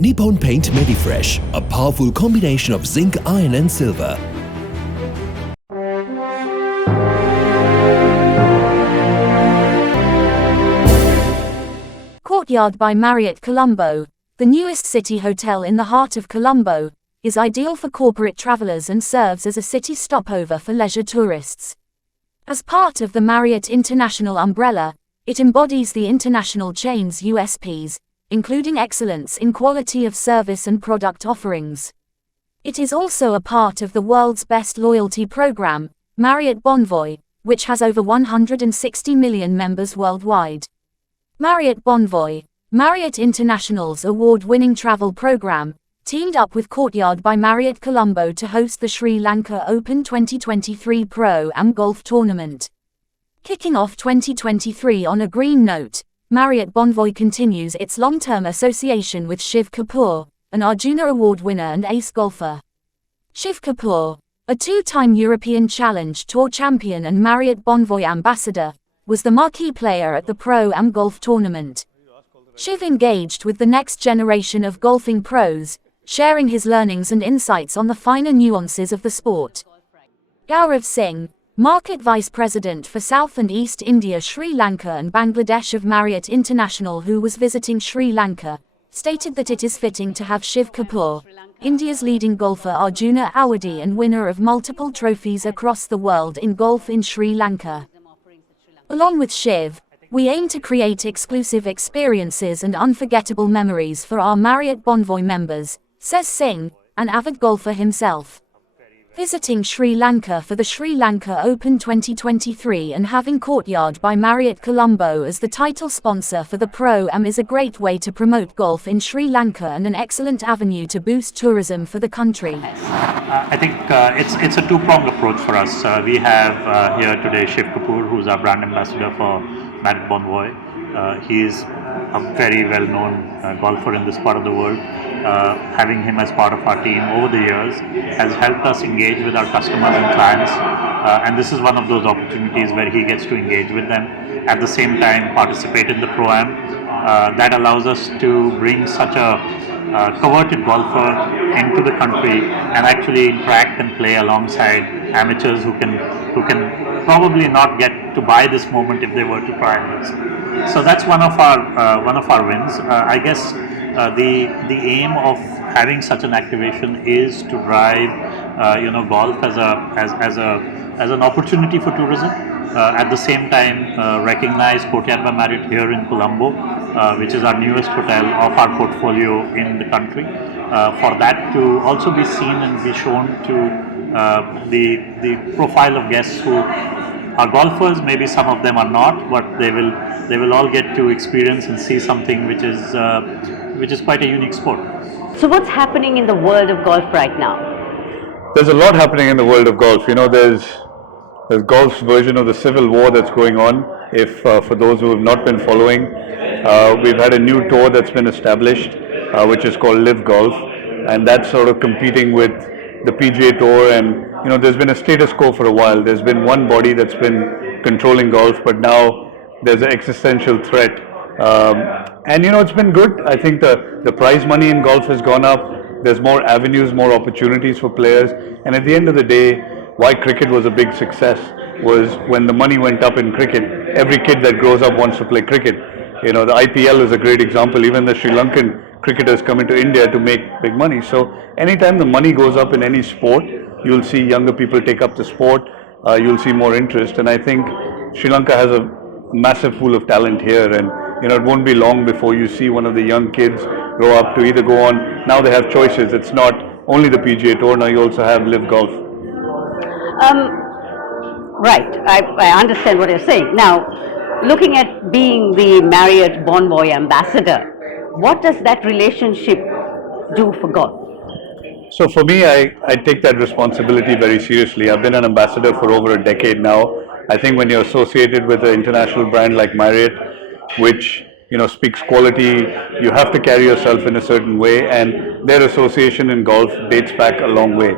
Nippon Paint Medifresh, a powerful combination of zinc, iron and silver. Courtyard by Marriott Colombo, the newest city hotel in the heart of Colombo, is ideal for corporate travelers and serves as a city stopover for leisure tourists. As part of the Marriott International umbrella, it embodies the international chain's USPs, including excellence in quality of service and product offerings. It is also a part of the world's best loyalty program, Marriott Bonvoy, which has over 160 million members worldwide. Marriott Bonvoy, Marriott International's award-winning travel program, teamed up with Courtyard by Marriott Colombo to host the Sri Lanka Open 2023 Pro-Am golf tournament. Kicking off 2023 on a green note, Marriott Bonvoy continues its long-term association with Shiv Kapoor, an Arjuna Award winner and ace golfer. Shiv Kapoor, a two-time European Challenge Tour champion and Marriott Bonvoy ambassador, was the marquee player at the Pro-Am golf tournament. Shiv engaged with the next generation of golfing pros, sharing his learnings and insights on the finer nuances of the sport. Gaurav Singh, Market Vice President for South and East India, Sri Lanka and Bangladesh of Marriott International, who was visiting Sri Lanka, stated that it is fitting to have Shiv Kapoor, India's leading golfer, Arjuna Awadi and winner of multiple trophies across the world in golf, in Sri Lanka. Along with Shiv, we aim to create exclusive experiences and unforgettable memories for our Marriott Bonvoy members, says Singh, an avid golfer himself. Visiting Sri Lanka for the Sri Lanka Open 2023 and having Courtyard by Marriott Colombo as the title sponsor for the Pro-Am is a great way to promote golf in Sri Lanka and an excellent avenue to boost tourism for the country. I think it's a two-pronged approach for us. We have here today Shiv Kapoor, who's our brand ambassador for Marriott Bonvoy. He is a very well-known golfer in this part of the world. Having him as part of our team over the years has helped us engage with our customers and clients, and this is one of those opportunities where he gets to engage with them, at the same time participate in the Pro-Am. That allows us to bring such a coveted golfer into the country and actually interact and play alongside amateurs who can probably not get to buy this moment if they were to try this. So that's one of our wins. I guess the aim of having such an activation is to drive golf as an opportunity for tourism. At the same time, recognize Courtyard by Marriott here in Colombo, which is our newest hotel of our portfolio in the country. For that to also be seen and be shown to the profile of guests who are golfers. Maybe some of them are not, but they will all get to experience and see something which is quite a unique sport. So what's happening in the world of golf right now? There's a lot happening in the world of golf. There's golf's version of the civil war that's going on. If for those who have not been following, we've had a new tour that's been established, which is called Live Golf, and that's sort of competing with the PGA Tour. And there's been a status quo for a while. There's been one body that's been controlling golf, but now there's an existential threat. And it's been good. I think the prize money in golf has gone up. There's more avenues, more opportunities for players. And at the end of the day, why cricket was a big success was when the money went up in cricket. Every kid that grows up wants to play cricket. The IPL is a great example. Even the Sri Lankan cricketers come into India to make big money. So anytime the money goes up in any sport, you'll see younger people take up the sport. You'll see more interest. And I think Sri Lanka has a massive pool of talent here. And it won't be long before you see one of the young kids grow up to either go on. Now they have choices. It's not only the PGA Tour. Now you also have Live Golf. Right, I understand what you're saying. Now, looking at being the Marriott Bonvoy ambassador, what does that relationship do for golf? So for me, I take that responsibility very seriously. I've been an ambassador for over a decade now. I think when you're associated with an international brand like Marriott, which speaks quality, you have to carry yourself in a certain way, and their association in golf dates back a long way.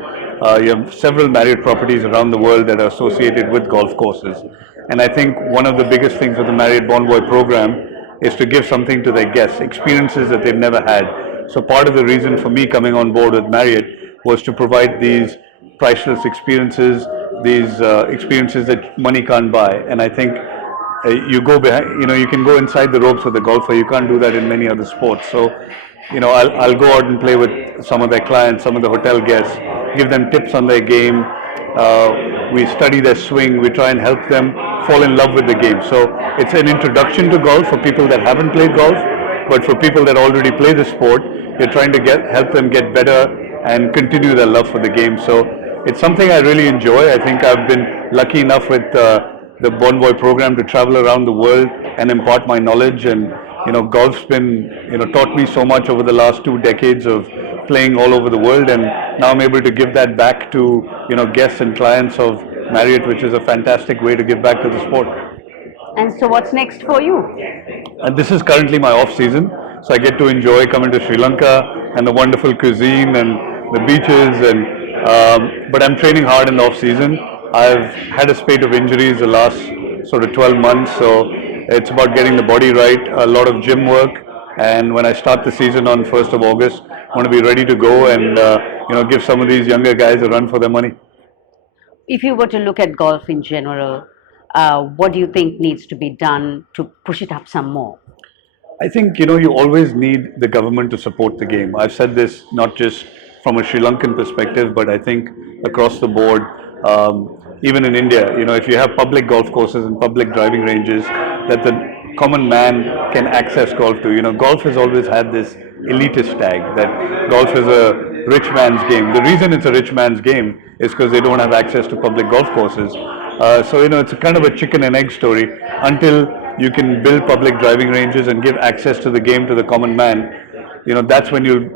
You have several Marriott properties around the world that are associated with golf courses. And I think one of the biggest things with the Marriott Bonvoy program is to give something to their guests, experiences that they've never had. So part of the reason for me coming on board with Marriott was to provide these priceless experiences, these experiences that money can't buy. And I think you go behind, you can go inside the ropes with a golfer. You can't do that in many other sports. So, I'll go out and play with some of their clients, some of the hotel guests, give them tips on their game. We study their swing. We try and help them fall in love with the game. So it's an introduction to golf for people that haven't played golf, but for people that already play the sport, you're trying to help them get better and continue their love for the game. So it's something I really enjoy. I think I've been lucky enough with the Bonvoy program to travel around the world and impart my knowledge. And golf's been taught me so much over the last 2 decades of playing all over the world, and now I'm able to give that back to guests and clients of Marriott, which is a fantastic way to give back to the sport. And so what's next for you? And this is currently my off season, so I get to enjoy coming to Sri Lanka and the wonderful cuisine and the beaches. And but I'm training hard in the off season. I've had a spate of injuries the last sort of 12 months, so it's about getting the body right, a lot of gym work, and when I start the season on 1st of August, I want to be ready to go and give some of these younger guys a run for their money. If you were to look at golf in general, what do you think needs to be done to push it up some more? I think you always need the government to support the game. I've said this not just from a Sri Lankan perspective, but I think across the board. Even in India, if you have public golf courses and public driving ranges that the common man can access golf to. Golf has always had this elitist tag that golf is a rich man's game. The reason it's a rich man's game is because they don't have access to public golf courses. So it's a kind of a chicken and egg story. Until you can build public driving ranges and give access to the game to the common man, that's when you'll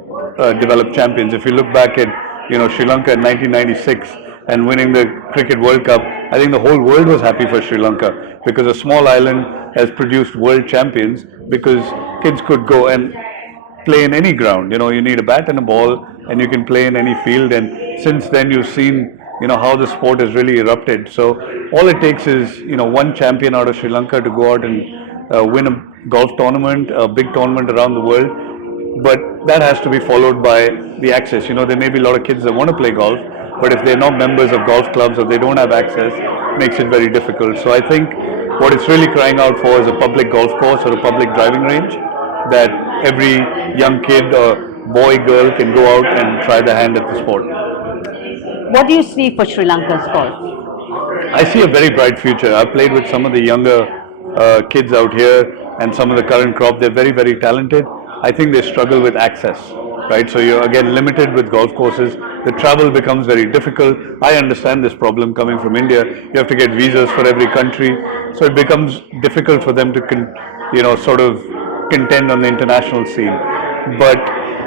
develop champions. If you look back at Sri Lanka in 1996 and winning the Cricket World Cup, I think the whole world was happy for Sri Lanka because a small island has produced world champions because kids could go and play in any ground. You need a bat and a ball and you can play in any field, and since then you've seen how the sport has really erupted. So all it takes is one champion out of Sri Lanka to go out and win a golf tournament, a big tournament around the world, but that has to be followed by the access. There may be a lot of kids that want to play golf, but if they're not members of golf clubs or they don't have access, it makes it very difficult. So I think what it's really crying out for is a public golf course or a public driving range that every young kid or boy, girl can go out and try their hand at the sport. What do you see for Sri Lanka's golf? I see a very bright future. I've played with some of the younger kids out here and some of the current crop. They're very, very talented. I think they struggle with access, right? So you're again limited with golf courses. The travel becomes very difficult. I understand this problem coming from India. You have to get visas for every country. So it becomes difficult for them to, sort of contend on the international scene. But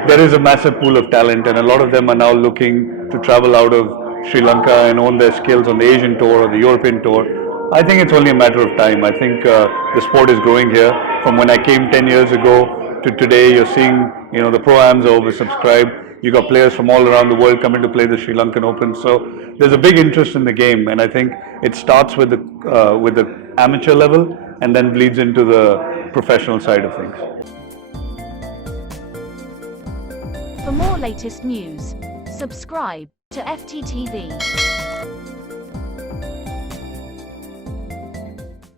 there is a massive pool of talent, and a lot of them are now looking to travel out of Sri Lanka and own their skills on the Asian tour or the European tour. I think it's only a matter of time. I think the sport is growing here. From when I came 10 years ago to today, you're seeing, the pro-ams are oversubscribed. You got players from all around the world coming to play the Sri Lankan Open. So there's a big interest in the game, and I think it starts with the amateur level and then bleeds into the professional side of things. For more latest news, subscribe to FTTV.